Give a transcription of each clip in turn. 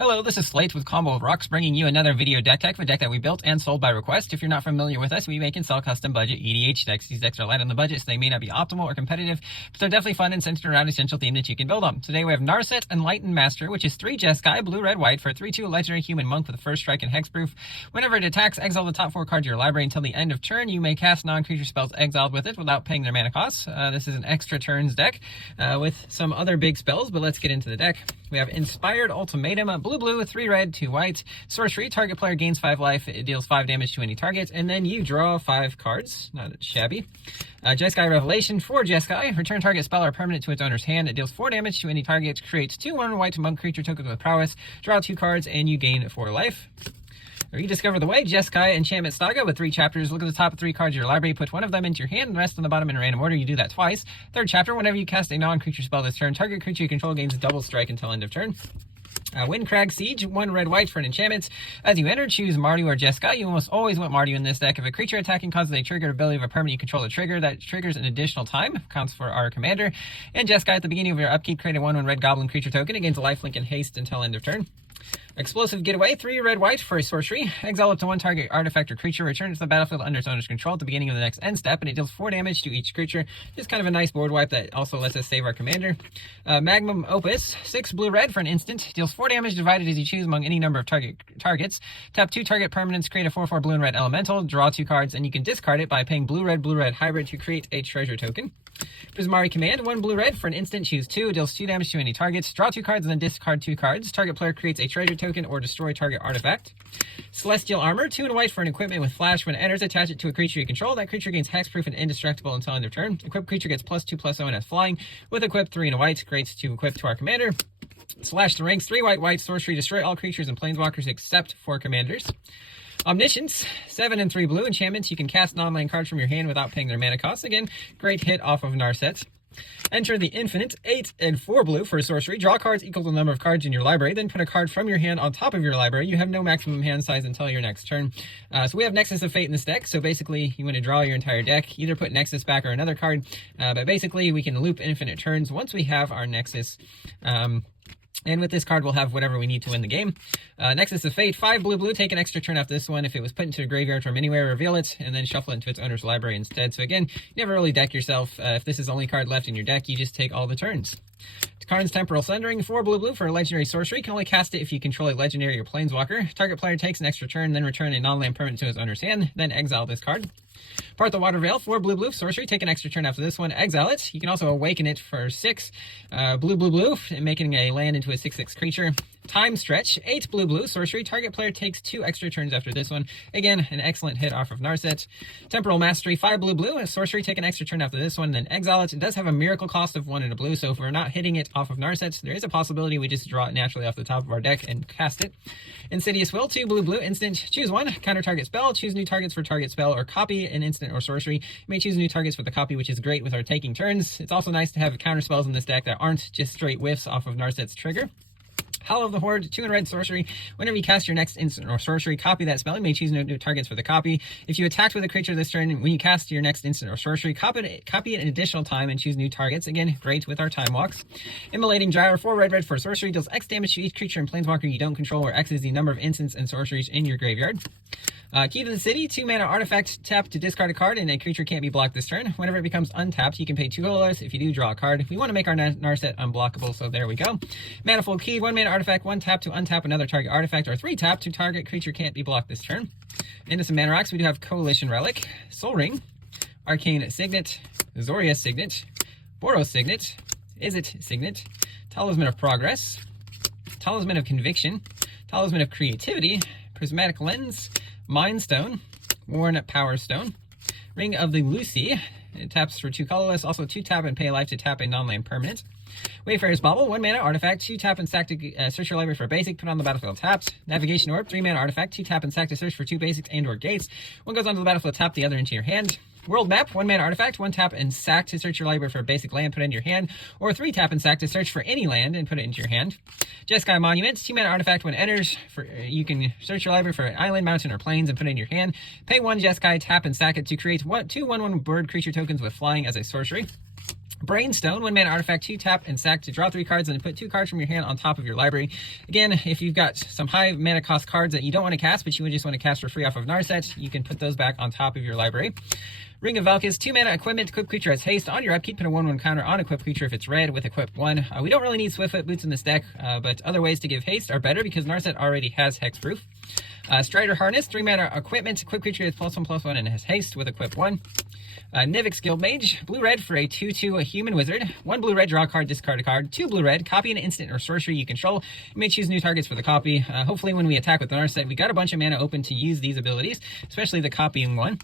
Hello, this is Slate with Combo of Rocks, bringing you another video deck tech, a deck that we built and sold by request. If you're not familiar with us, we make and sell custom budget EDH decks. These decks are light on the budget, so they may not be optimal or competitive, but they're definitely fun and centered around an essential theme that you can build on. Today we have Narset, Enlightened Master, which is 3 Jeskai, blue, red, white, for a 3/2 legendary human monk with a first strike and hexproof. Whenever it attacks, exile the top 4 cards of your library until the end of turn. You may cast non-creature spells exiled with it without paying their mana costs. This is an extra turns deck with some other big spells, but let's get into the deck. We have Inspired Ultimatum, blue, 3 red, 2 white. Sorcery, target player gains 5 life. It deals 5 damage to any target, and then you draw 5 cards. Not shabby. Jeskai Revelation, 4 Jeskai. Return target spell or permanent to its owner's hand. It deals 4 damage to any target. Creates 2/1 white monk creature tokens with prowess. Draw 2 cards, and you gain 4 life. Rediscover the Way, Jeskai Enchantment Saga with 3 chapters. Look at the top 3 cards of your library, put 1 of them into your hand, and the rest on the bottom in a random order. You do that twice. 3rd chapter, whenever you cast a non-creature spell this turn, target creature you control gains double strike until end of turn. Windcrag Siege, 1 red white for an enchantment. As you enter, choose Mardu or Jeskai. You almost always want Mardu in this deck. If a creature attacking causes a trigger ability of a permanent you control a trigger, that triggers an additional time, counts for our commander. And Jeskai, at the beginning of your upkeep, create a 1/1 red goblin creature token. It gains a lifelink and haste until end of turn. Explosive Getaway, 3 red white for a sorcery. Exile up to 1 target artifact or creature. Return to the battlefield under its owner's control at the beginning of the next end step, and it deals 4 damage to each creature. Just kind of a nice board wipe that also lets us save our commander. Magnum Opus, 6 blue red for an instant. Deals 4 damage divided as you choose among any number of targets. Tap 2 target permanents, create a 4/4 blue and red elemental, draw 2 cards, and you can discard it by paying blue red hybrid to create a treasure token. Prismari Command, 1 blue red for an instant, choose 2, deals 2 damage to any target. Draw 2 cards and then discard 2 cards. Target player creates a treasure token or destroy target artifact. Celestial Armor, 2 and white for an equipment with flash. When it enters, attach it to a creature you control. That creature gains hexproof and indestructible until end of turn. Equipped creature gets +2/+0 and has flying. With equip 3 and a white, great to equip to our commander. Slash the ranks, 3 white, sorcery, destroy all creatures and planeswalkers except for commanders. Omniscience, 7 and 3 blue enchantments. You can cast non-land cards from your hand without paying their mana costs. Again, great hit off of Narset. Enter the Infinite, 8 and 4 blue for a sorcery. Draw cards equal to the number of cards in your library, then put a card from your hand on top of your library. You have no maximum hand size until your next turn. So we have Nexus of Fate in this deck, so basically you want to draw your entire deck, either put Nexus back or another card, but basically we can loop infinite turns once we have our Nexus. And with this card, we'll have whatever we need to win the game. Nexus of Fate, 5 blue, take an extra turn off this one. If it was put into a graveyard from anywhere, reveal it, and then shuffle it into its owner's library instead. So again, you never really deck yourself. If this is the only card left in your deck, you just take all the turns. Karn's Temporal Sundering, 4 blue for a legendary sorcery. You can only cast it if you control a legendary or planeswalker. Target player takes an extra turn, then return a non-land permanent to his owner's hand, then exile this card. Part the Water Veil, 4 blue sorcery. Take an extra turn after this one, exile it. You can also awaken it for 6 blue, making a land into a 6/6 creature. Time Stretch, 8 blue sorcery. Target player takes 2 extra turns after this one. Again, an excellent hit off of Narset. Temporal Mastery, 5 blue, a sorcery. Take an extra turn after this one, then exile it. It does have a miracle cost of 1 and a blue, so if we're not hitting it off of Narset, there is a possibility we just draw it naturally off the top of our deck and cast it. Insidious Will, 2 blue, instant. Choose 1, counter target spell. Choose new targets for target spell, or copy an instant or sorcery. You may choose new targets for the copy, which is great with our taking turns. It's also nice to have counterspells in this deck that aren't just straight whiffs off of Narset's trigger. Howl of the Horde, 2 and red sorcery. Whenever you cast your next instant or sorcery, copy that spell. You may choose new targets for the copy. If you attacked with a creature this turn, when you cast your next instant or sorcery, copy it an additional time and choose new targets. Again, great with our time walks. Immolating Gyre, 4 red for a sorcery. Deals X damage to each creature and planeswalker you don't control, where X is the number of instants and sorceries in your graveyard. Key to the City, 2 mana artifact, tap to discard a card, and a creature can't be blocked this turn. Whenever it becomes untapped, you can pay 2 colors. If you do, draw a card. We want to make our Narset unblockable, so there we go. Manifold Key, 1 mana artifact, 1 tap to untap another target artifact, or 3 tap to target creature can't be blocked this turn. Into some mana rocks, we do have Coalition Relic, Soul Ring, Arcane Signet, Zoria Signet, Boros Signet, Izzet Signet, Talisman of Progress, Talisman of Conviction, Talisman of Creativity, Prismatic Lens, Mind Stone, Worn Power Stone, Ring of the Lucy. It taps for 2 colorless, also 2 tap and pay life to tap a non-land permanent. Wayfarer's Bauble, 1 mana artifact, 2 tap and sack to search your library for a basic, put on the battlefield tapped. Navigation Orb, 3 mana artifact, 2 tap and sack to search for 2 basics and or gates. One goes onto the battlefield tap, the other into your hand. World Map, 1 mana artifact, 1 tap and sack to search your library for a basic land, put it in your hand, or 3 tap and sack to search for any land and put it into your hand. Jeskai Monuments, 2 mana artifact, when it enters, you can search your library for an island, mountain, or plains and put it in your hand. Pay 1 Jeskai, tap and sack it to create 2/1/1 bird creature tokens with flying as a sorcery. Brainstone, 1-mana artifact, 2-tap and sack to draw 3 cards and then put 2 cards from your hand on top of your library. Again, if you've got some high mana cost cards that you don't want to cast, but you would just want to cast for free off of Narset, you can put those back on top of your library. Ring of Valkis, 2-mana equipment, equip creature has haste. On your upkeep, put a 1/1 counter on equip creature if it's red with equip 1. We don't really need Swiftfoot Boots in this deck, but other ways to give haste are better because Narset already has hexproof. Strider Harness, 3-mana equipment, equip creature has +1/+1 and has haste with equip 1. Nivix Guildmage, blue-red for a 2/2 human wizard. 1 blue-red, draw a card, discard a card. 2 blue-red, copy an instant or sorcery you control. You may choose new targets for the copy. Hopefully when we attack with the Narset, we got a bunch of mana open to use these abilities, especially the copying one.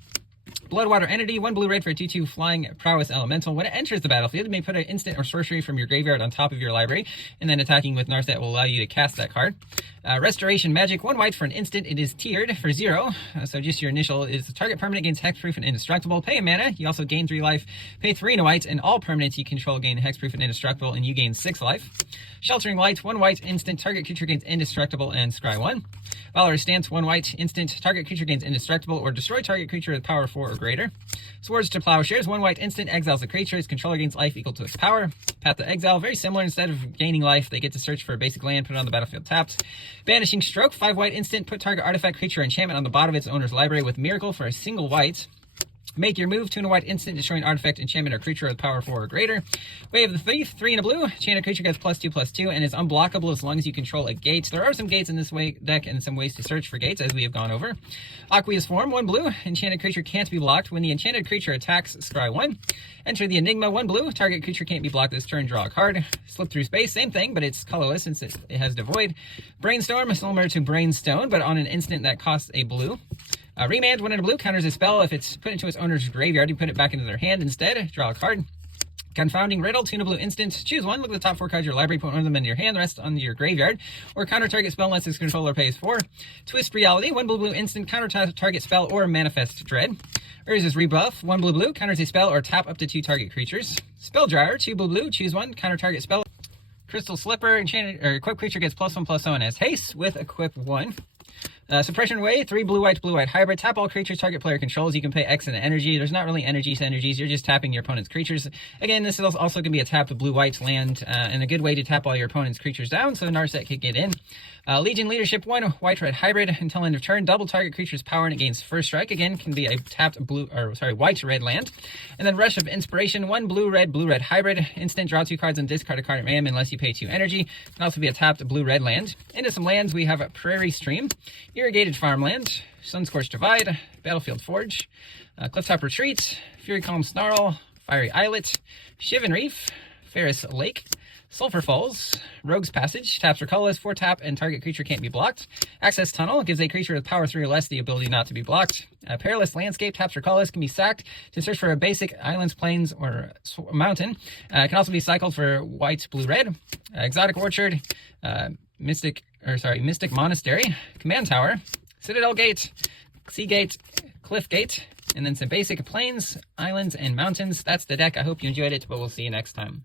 Bloodwater Entity, 1 blue-red for a 2/2 flying prowess elemental. When it enters the battlefield, you may put an instant or sorcery from your graveyard on top of your library, and then attacking with Narset will allow you to cast that card. Restoration Magic, 1 white for an instant. It is tiered for 0, so just your initial is the target permanent gains hexproof and indestructible. Pay a mana, you also gain 3 life. Pay 3 and a white, and all permanents you control gain hexproof and indestructible, and you gain 6 life. Sheltering Light, 1 white instant, target creature gains indestructible and scry 1. Valorous Stance, 1 white instant, target creature gains indestructible or destroy target creature with power 4 or greater. Swords to Plowshares, 1 white instant, exiles a creature, its controller gains life equal to its power. Path to Exile, very similar, instead of gaining life, they get to search for a basic land, put it on the battlefield tapped. Banishing Stroke, 5 white instant, put target artifact, creature, enchantment on the bottom of its owner's library with Miracle for a single white. Make your move, 2 and a white instant, destroy an artifact, enchantment, or creature with power 4 or greater. Wave the Thief, 3 and a blue, enchanted creature gets +2/+2 and is unblockable as long as you control a gate. There are some gates in this deck and some ways to search for gates as we have gone over. Aqueous Form, 1 blue, enchanted creature can't be blocked. When the enchanted creature attacks, scry 1. Enter the Enigma, 1 blue, target creature can't be blocked this turn, draw a card. Slip Through Space, same thing, but it's colorless since it has Devoid. Brainstorm, similar to Brainstone, but on an instant that costs a blue. Remand, 1 and a blue, counters a spell. If it's put into its owner's graveyard, you put it back into their hand instead. Draw a card. Confounding Riddle, 2 and a blue instant. Choose 1, look at the top 4 cards of your library, put 1 of them into your hand, the rest on your graveyard. Or counter target spell unless its controller pays 4. Twist Reality, 1 blue instant, counter target spell or manifest dread. Urza's Rebuff, 1 blue, counters a spell or tap up to 2 target creatures. Spell Dryer, 2 blue, choose 1, counter target spell. Crystal Slipper, enchanted or equipped creature gets +1/+1 as haste with equip 1. Suppression Way, 3 blue-white hybrid. Tap all creatures target player controls. You can pay X in energy. There's not really energies. You're just tapping your opponent's creatures. Again, this is also going to be a tapped blue-white land and a good way to tap all your opponent's creatures down so Narset can get in. Legion Leadership, 1 white-red hybrid. Until end of turn, double target creature's power and it gains first strike. Again, can be a tapped white-red land. And then Rush of Inspiration, 1 blue-red hybrid. Instant, draw 2 cards and discard a card at random unless you pay 2 energy. Can also be a tapped blue-red land. Into some lands, we have a Prairie Stream, Irrigated Farmland, Sunscorched Divide, Battlefield Forge, Clifftop Retreat, Fury Calm Snarl, Fiery Islet, Shivan Reef, Ferris Lake, Sulphur Falls, Rogue's Passage, taps for colorless, 4 tap, and target creature can't be blocked. Access Tunnel gives a creature with power 3 or less the ability not to be blocked. Perilous Landscape, taps for colorless, can be sacked to search for a basic islands, plains, or mountain. Can also be cycled for white, blue, red. Exotic Orchard, Mystic Monastery, Command Tower, Citadel Gate, Sea Gate, Cliff Gate, and then some basic plains, islands, and mountains. That's the deck. I hope you enjoyed it, but we'll see you next time.